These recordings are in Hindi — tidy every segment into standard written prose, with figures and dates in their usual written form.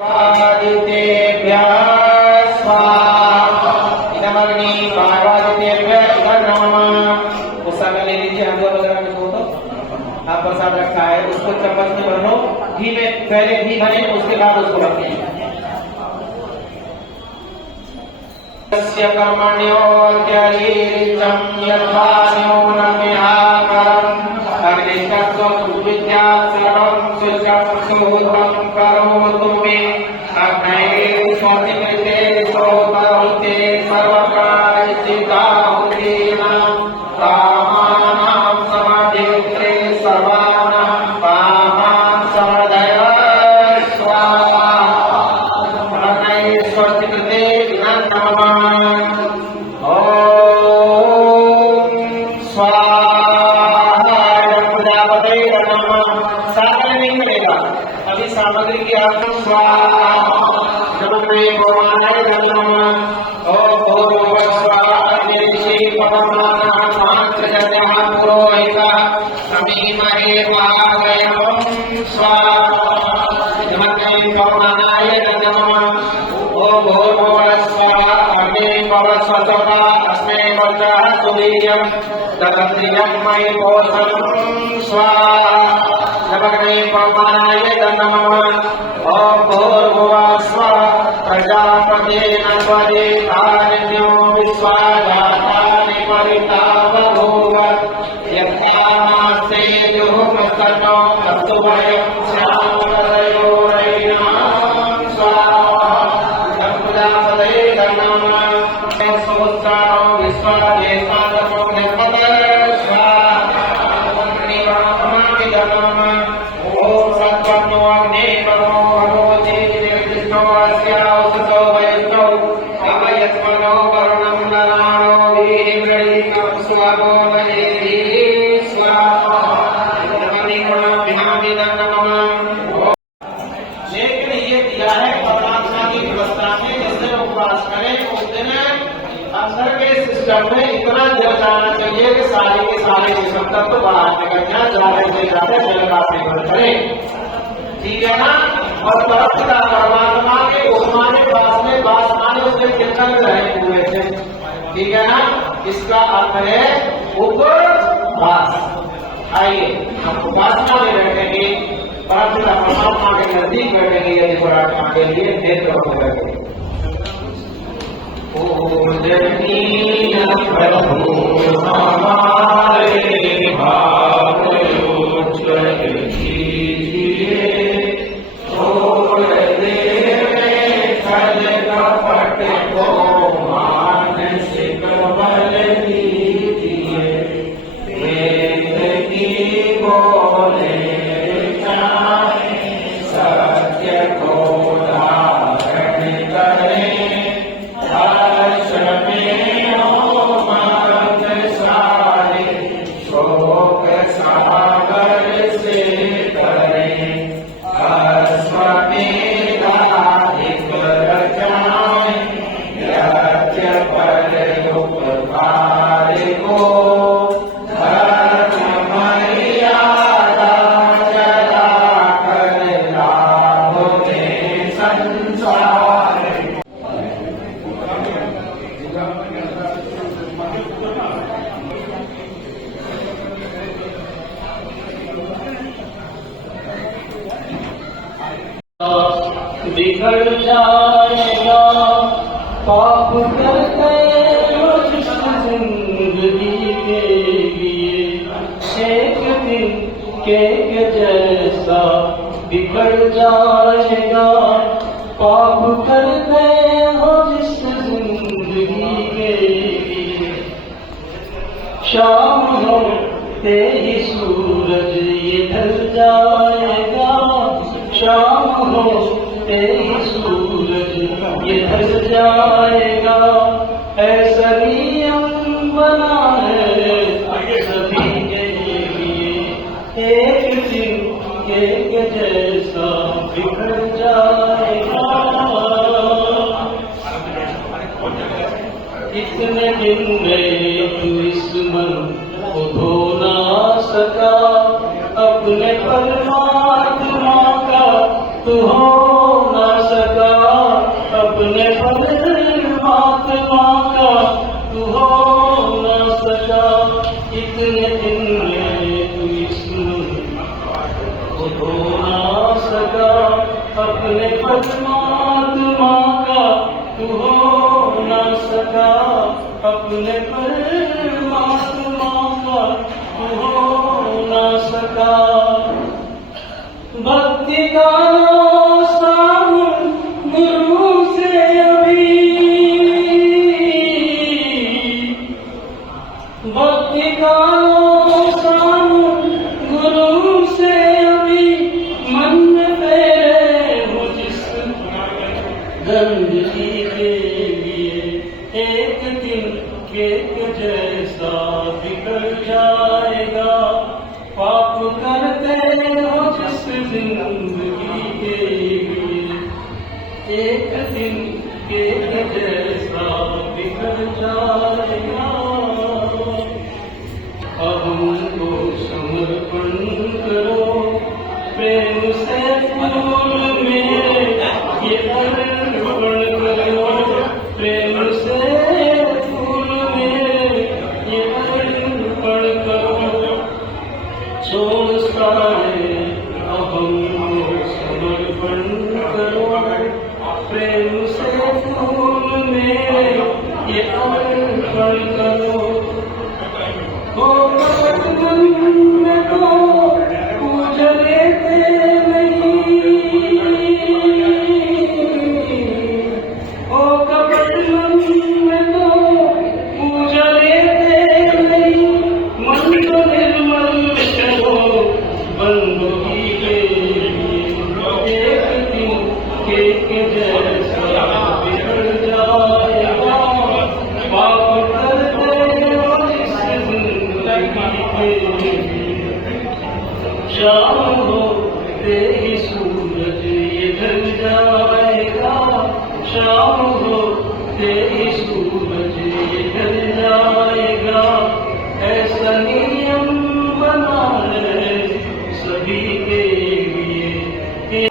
पार्वतीभ्यः स्वाहा। इदमग्नि पार्वतीभ्यः इधर नमः। प्रसाद ले लीजिए, हम लोग वगैरह में तो आप प्रसाद रखा है, उसको चम्मच में भरो, घी में पहले घी भरे, उसके बाद उसको रखिए। तस्य कर्मण्योऽत्यरीरितं यथा न्यूनमिहाकरम् अर्घिकत्वविद्यात् सर्वं सुखं करोतु मे। अग्नये स्वतिकृते सोपहृते सर्वप्रायश्चित्ताहुतीनां कामानां समाधिकृते सर्वाणां कामान् समदय स्वाहा। अग्नये स्वतिकृते नमः। अभी सामग्री की आपको स्वाहा। नमः भगवानाय नमः। ओम भूर्भुवः स्वाहा। अग्निर्षि पवमानः महात्रजनः पुरोहितः समीमहे वागयं स्वाहा। नमः भगवानाय नमः। ओम भूर्भुवः स्वाहा। अग्निर्भवः स्वतः अस्मै वचः सुवीर्यं ददत्रियं मयि पोषं स्वाहा। नमः भगवानाय नमः। ओम भूर्भुवः स्वाहा। प्रजापतेन स्वदेतान्यो विश्वाजातानि परितावभूव यथामास्ते युहुमस्तनो अस्तु वयं श्यामतयोरयिणां स्वाहा। प्रजापतये नमः। सोत्साहो विश्वादेशादपो निर्मतः स्वाहा। नमः। ओम सत्वनो अग्ने नमो भगवते निर्दिष्टो अस्यावसतो वैष्णो अवयत्मनो वरुणं नराणो वीहिमृणीकं स्वागो वजेति स्वाहा। नमः। लेकिन ये दिया है परमात्मा की व्यवस्था में, जिसने उपवास करे उस दिन अंदर के सिस्टम में इतना जल जाना चाहिए कि सारे के सारे जिसम तत्व बाहर निकल जाए, ज्यादा से ज्यादा जल का सेवन करें, ठीक है ना। और परम परमात्मा के उपमाने पास में बास माने उसके कितना में रहे हुए थे, ठीक है ना। इसका अर्थ है उपवास। आइए हम उपासना में बैठेंगे, परम परमात्मा के नजदीक बैठेंगे, यदि परमात्मा के लिए नेत्र होकर बैठेंगे। पूजनीय प्रभु हमारे भाव उज्ज्वल कीजिए, थोड़े देर में छल कपट को मानसिक बल दीजिए। वेद की बोले जाए, सत्य को धारण करें, शोक सागर से करें, अस्वमेधाधिक रचाएं, यज्ञ पर उपकार को धर्म मर्यादा चला कर लाभ दें संसार। बिगड़ जाएगा पाप करते जिस जिंदगी के लिए, एक दिन केक जैसा बिगड़ जाएगा पाप करते हो जिस जिंदगी के लिए। शाम होते ही सूरज ये ढल जाएगा, शाम होते ही सूरज ये ढल जाएगा। ऐसा नियम बना है सभी के लिए, एक दिन एक जैसा बिखर जाएगा। इतने दिन में तू इस मन को धो ना सका, अपने परमात्मा का तू हो ना सका। अपने परमात्मा का तू हो ना सका, अपने परमात्मा का तू हो ना सका। भक्ति का सावन गुरु से अभी, भक्ति का सावन गुरु से अभी, मन फेरे हो जिस गंदगी के लिए, एक दिन केक जैसा बिखर जाएगा। पाप करते हो जिस जिंदगी के लिए, एक दिन केक जैसा बिखर जाएगा। अहम को समर्पण करो, प्रेम से फूल मेरे ये अर्पण करो, प्रेम से फूल मेरे ये अर्पण करो। छोड़ सारे अहम को समर्पण करो, प्रेम से फूल मेरे ये अर्पण करो। हो कपट मन को पूज लेते नहीं, हो कपट मन को पूज लेते नहीं, मन को निर्मल करो बंदगी के लिए, एक दिन केक जैसा बिखर जाएगा। पाप करते हो जिस जिंदगी के लिए, शाम होते ही सूरज ये ढल जाएगा, शाम होते ही सूरज ये ढल जाएगा। ऐसा नियम बना है सभी के लिए कि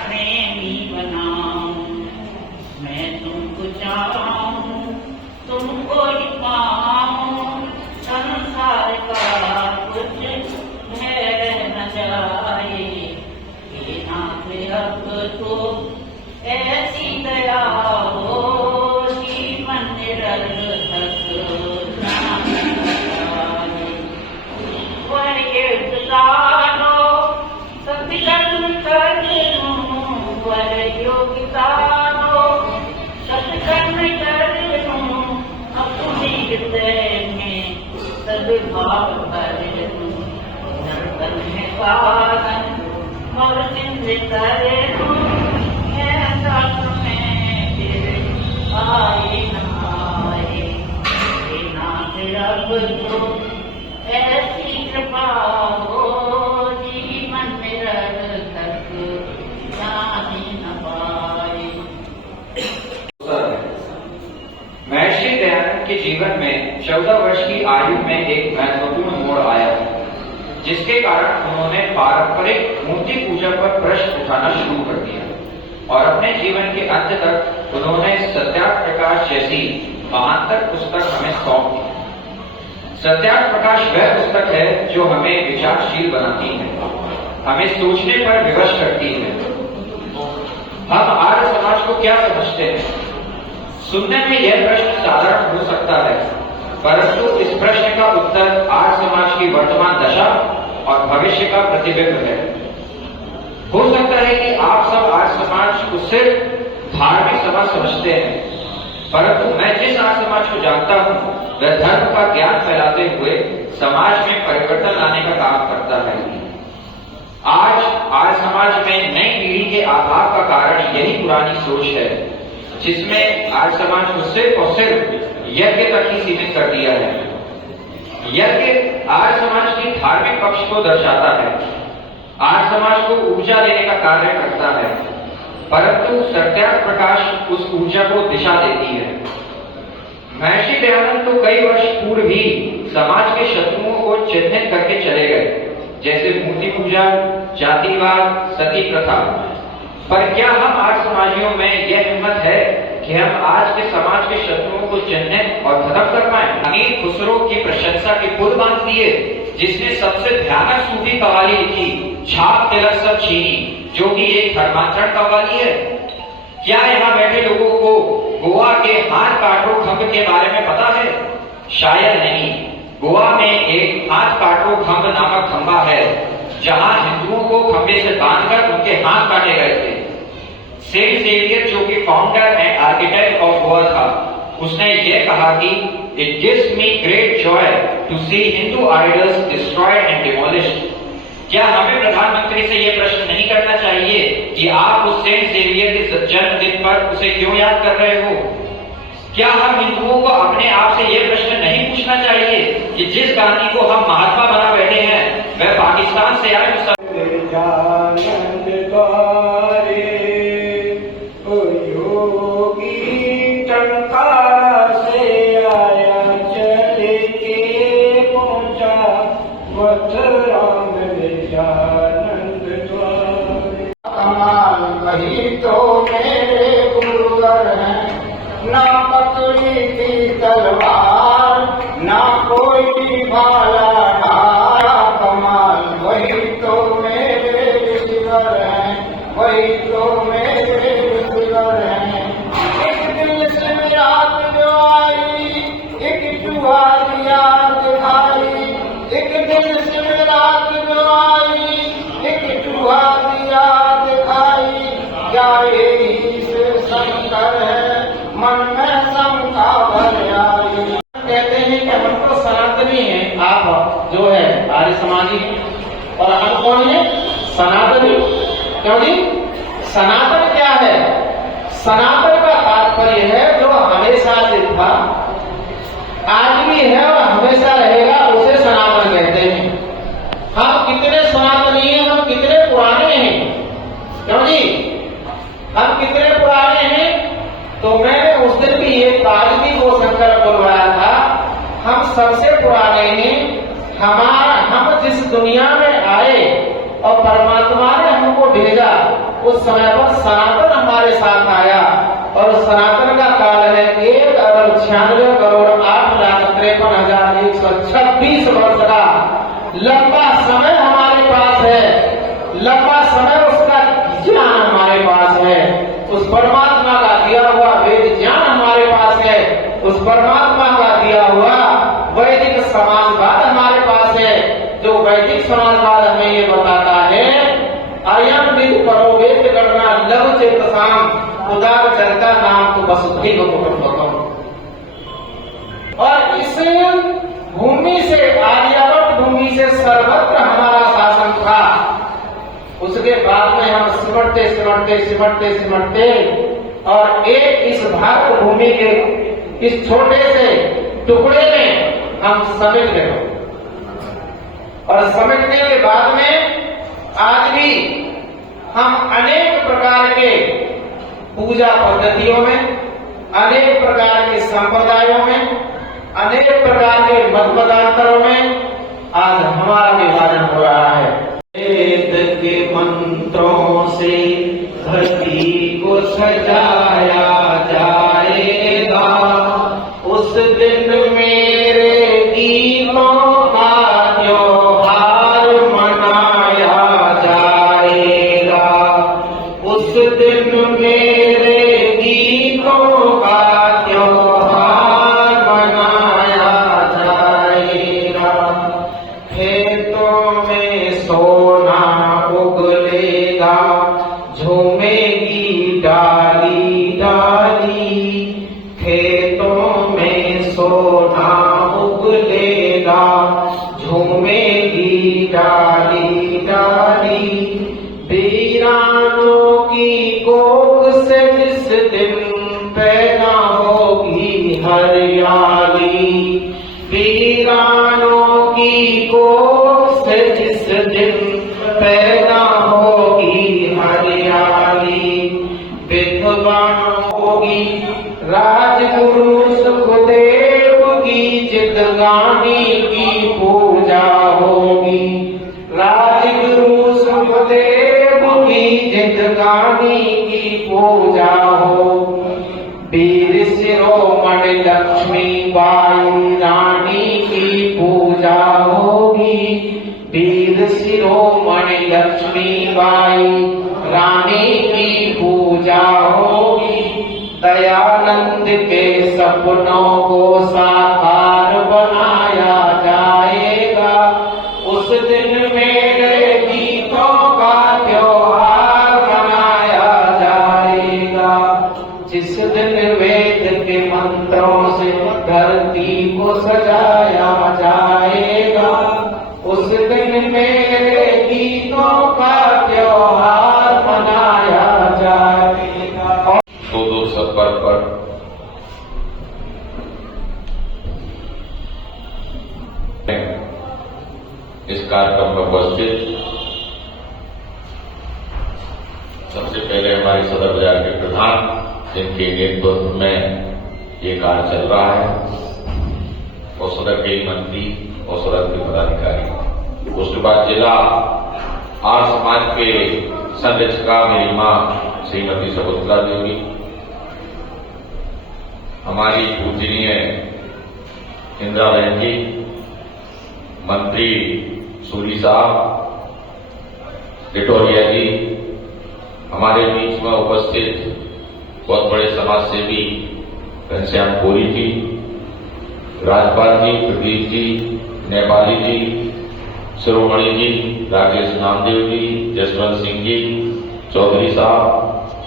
प्रेमी बनाऊं, मैं तुमको चाहूं, तुमको ही पाऊं, संसार का कुछ है न जाए। ये नाथ अब तो ऐसी दया हो, जीवन निरर्थक ना जाए। वह ये गुजारो सत्कर्म कर लूं, वर योगिता हो सत्कर्म कर लूं, अपने हृदय में सद्भाव कर लूं। दर्शन में पालन और निंद कर लूं, ऐसा तुम्हें फिर आए न आए। हे नाथ अब तो ऐसी कृपा हो, जीवन निरर्थक जाने न पाए। महर्षि दयानंद के जीवन में 14 14 वर्ष की आयु में एक महत्वपूर्ण मोड़ आया, जिसके कारण उन्होंने पारंपरिक मूर्ति पूजा पर प्रश्न उठाना शुरू कर दिया और अपने जीवन के अंत तक उन्होंने सत्यार्थ प्रकाश जैसी महानतर पुस्तक हमें सौंप दी। सत्यार्थ प्रकाश वह पुस्तक है जो हमें विचारशील बनाती है, हमें सोचने पर विवश करती है। हम आर्य समाज को क्या समझते हैं? सुनने में यह प्रश्न साधारण हो सकता है, परंतु इस प्रश्न का उत्तर आर्य समाज की वर्तमान दशा और भविष्य का प्रतिबिंब है। हो सकता है कि आप सब आर्य समाज को सिर्फ धार्मिक समाज समझते हैं, परंतु मैं जिस आर्य समाज को जानता हूं वह धर्म का ज्ञान फैलाते हुए समाज में परिवर्तन लाने का काम करता है। आज आर्य समाज में नई पीढ़ी के अभाव का कारण यही पुरानी सोच है, जिसमें आर्य समाज को सिर्फ और सिर्फ यज्ञ तक ही सीमित कर दिया है। यज्ञ आर्य समाज की धार्मिक पक्ष को दर्शाता है, आर्य समाज को ऊर्जा देने का कार्य करता है, परंतु सत्यार्थ प्रकाश उस ऊर्जा को दिशा देती है। महर्षि दयानंद तो कई वर्ष पूर्व ही समाज के शत्रुओं को चिन्हित करके चले गए, जैसे मूर्ति पूजा, जातिवाद, सती प्रथा। पर क्या हम आज समाजियों में यह हिम्मत है कि हम आज के समाज के शत्रुओं को चिन्हित और खत्म कर पाए? अमीर खुसरो की प्रशंसा के पुल बांध दिए, जिसने सबसे भयानक सूफी कवाली लिखी, छाप तिलक सब छीनी, जो कि एक धर्मांतरण कवाली है। क्या यहाँ बैठे लोगों को गोवा के हाथ काटो खंभ के बारे में पता है? शायद नहीं। गोवा में एक हाथ काटो खंभ नामक खंभा है, जहां हिंदुओं को खंभे से बांधकर उनके हाथ काटे गए थे। सेंट जेवियर, जो कि founder and architect of Goa था, उसने यह कहा कि it gives me great joy to see Hindu idols destroyed and demolished. क्या हमें प्रधानमंत्री से यह प्रश्न नहीं करना चाहिए कि आप उस सेंट जेवियर के जन्मदिन पर उसे क्यों याद कर रहे हो? क्या हम हिंदुओं को अपने आप से यह प्रश्न नहीं पूछना चाहिए कि जिस गांधी को हम महात्मा बना बैठे हैं वह पाकिस्तान से आए? वही तो मेरे गुरुवर हैं, ना पकड़ी थी तलवार, ना कोई भाला ढाला कमाल। वही तो मेरे ऋषिवर हैं, वही तो मेरे ऋषिवर हैं। एक दिल से रात जो आई, एक चूहा दिया दिखाई। एक दिल से रात जो आई, एक चूहा दिया दिखाई। क्या यही से शंकर है, मन में शंका भर आई। कहते हैं कि हम तो सनातनी है, आप जो है आर्य समाजी, और हम कौन है? सनातनी। क्यों जी? सनातन क्या है? सनातन का तात्पर्य है जो हमेशा से था, आज भी है और हमेशा रहेगा, उसे सनातन कहते हैं। हम कितने सनातनी हैं, हम कितने पुराने हैं? क्यों जी? हम कितने पुराने हैं? तो मैंने उस दिन भी ये ताजगी को संकल्प बुलवाया था, हम सबसे पुराने हैं। हम जिस दुनिया में आए और परमात्मा ने हमको भेजा, उस समय पर सनातन हमारे साथ आया, और सनातन का काल है 1,96,08,53,126 वर्ष का लंबा समय हमारे पास है। लंबा समय उसका ज्ञान हमारे पास है, उस परमात्मा का दिया हुआ वेद ज्ञान हमारे पास है, उस परमात्मा का दिया हुआ वैदिक समाजवाद हमारे पास है, जो वैदिक समाजवाद हमें ये बताता है, अयम विद करो वेद करना लघु चेतसाम उदार चरिता नाम तो वसुधि कुटुंबकम। और इस भूमि से, आर्यावर्त भूमि से सर्वत्र हमारा शासन था। उसके बाद में हम सिमटते सिमटते सिमटते सिमटते और एक इस भारत भूमि के इस छोटे से टुकड़े में हम समेट गए, और समेटने के बाद में आज भी हम अनेक प्रकार के पूजा पद्धतियों में, अनेक प्रकार के संप्रदायों में, अनेक प्रकार के मत मतांतरों में आज हमारा विभाजन हो रहा है। वेद के मंत्रों से धरती को सजाया जाएगा, उस दिन मेरे गीतों का त्योहार मनाया जाएगा, उस दिन मेरे गीतों का त्योहार मनाया जाएगा। खेतों में सोना उगलेगा, झूमेगी डाली डाली, खेतों में सोना उगलेगा, झूमेगी डाली डाली। वीरानों की कोख से जिस दिन पैदा होगी हरियाली, वीरानों की कोख से जिस दिन पैदा होगी हरियाली। विधवाओं होगी राजगुरु सुखदेव की जिंदगानी की पूजा होगी, राजगुरु सुखदेव की जिंदगानी की पूजा हो। वीर शिरोमणि लक्ष्मीबाई रानी की पूजा होगी, वीर शिरोमणि लक्ष्मीबाई रानी की पूजा होगी। दयानंद के सपनों को साकार बनाया जाएगा, उस दिन मेरे गीतों का त्योहार मनाया जाएगा। जिस दिन वेद के मंत्रों से धरती को सजाया जाएगा, उस दिन मेरे गीतों का त्योहार मनाया जाएगा। दो सफर पर इस कार्यक्रम में उपस्थित सबसे पहले हमारे सदर बाजार के प्रधान, जिनके नेतृत्व में ये कार्य चल रहा है, और सदर के मंत्री और सदर के पदाधिकारी, उसके बाद जिला आर्य समाज के संरक्षिका मेरी मां श्रीमती शकुंतला देवी, हमारी पूजनीय इंदिरा बहन जी, मंत्री सूरी साहब, डिटोरिया जी, हमारे बीच में उपस्थित बहुत बड़े समाज सेवी घनश्याम कोरी जी, राजपाल जी, प्रदीप जी, नेपाली जी, शिरोमणि जी, राकेश नामदेव जी, जसवंत सिंह जी, चौधरी साहब,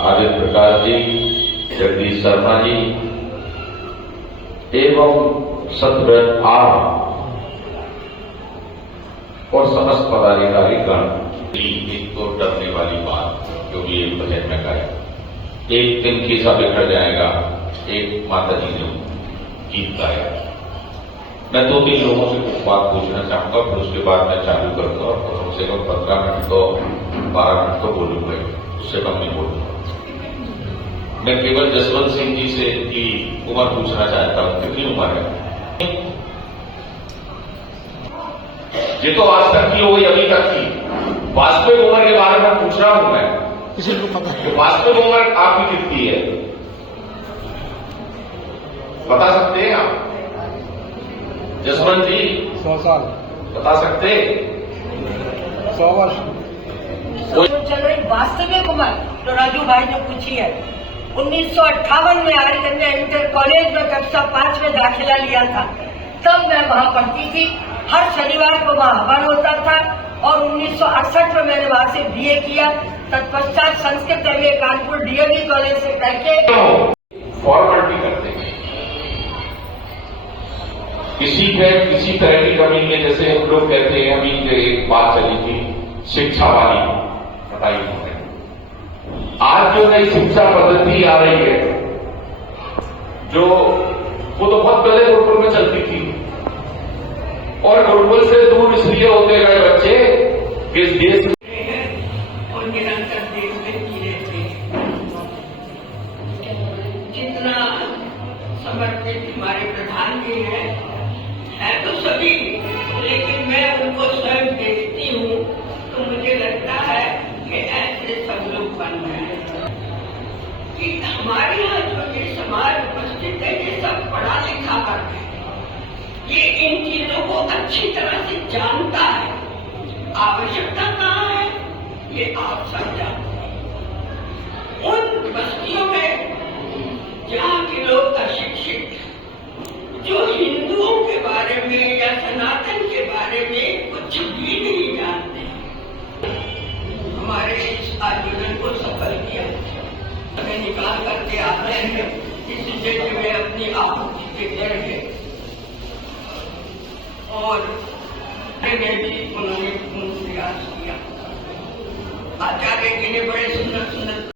आदित्य प्रकाश जी, जगदीश शर्मा जी एवं सत्र आर और समस्त पदाधिकारी गण। एक तो डरने वाली बात जो भी एक बजट में कहे, एक दिन खीसा बिखर जाएगा, एक माता जी ने गीत गाया। मैं 2-3 लोगों से कुछ बात पूछना चाहूंगा, फिर उसके बाद मैं चालू करूंगा और कम से कम 15 मिनट तो 12 मिनट तो बोलूंगा, उससे कम नहीं बोलूंगा। मैं केवल जसवंत सिंह जी से की उम्र पूछना चाहता हूं, कितनी उम्र है? ये तो आज तक की हो गई, अभी तक की। वास्तविक उम्र के बारे में पूछ रहा हूं मैं, किसी को पता है? वास्तविक उम्र आपकी कितनी है, बता सकते हैं आप? जसवंत जी 100 साल बता सकते? 100 वर्ष चल रही वास्तविक उम्र तो राजू भाई ने पूछी है। 1958 में आर्य कन्या इंटर कॉलेज में कक्षा 5 में दाखिला लिया था, तब मैं वहां पढ़ती थी। हर शनिवार को वहां हवन होता था और 1968 में मैंने वहां से बीए किया। तत्पश्चात संस्कृत में कानपुर डीएवी कॉलेज से करके फॉर्मेलिटी करते हैं। किसी तरह की कमी में, जैसे हम लोग कहते हैं, अभी एक बात चली थी शिक्षा वाली, बताइए आज जो नई शिक्षा पद्धति आ रही है, जो वो तो बहुत पहले गुरुकुल में चलती थी, और गुरुकुल से दूर इसलिए होते गए बच्चे कि इस देश और निरंतर देखरेख की रहती है। जितना समर्पित हमारे प्रधान जी हैं, जो वो अच्छी तरह से जानता है। आवश्यकता कहाँ है ये आप सब जानते हैं। उन बस्तियों में जहाँ के लोग अशिक्षित, जो हिंदुओं के बारे में या सनातन के बारे में कुछ भी नहीं जानते, हमारे इस आंदोलन को सफल किया। हमें निकाल करके आते हैं इस यज्ञ में अपनी आहुति के जरिए, और में भी उन्होंने प्रयास किया। आचार्य जी ने बड़े सुंदर सुंदर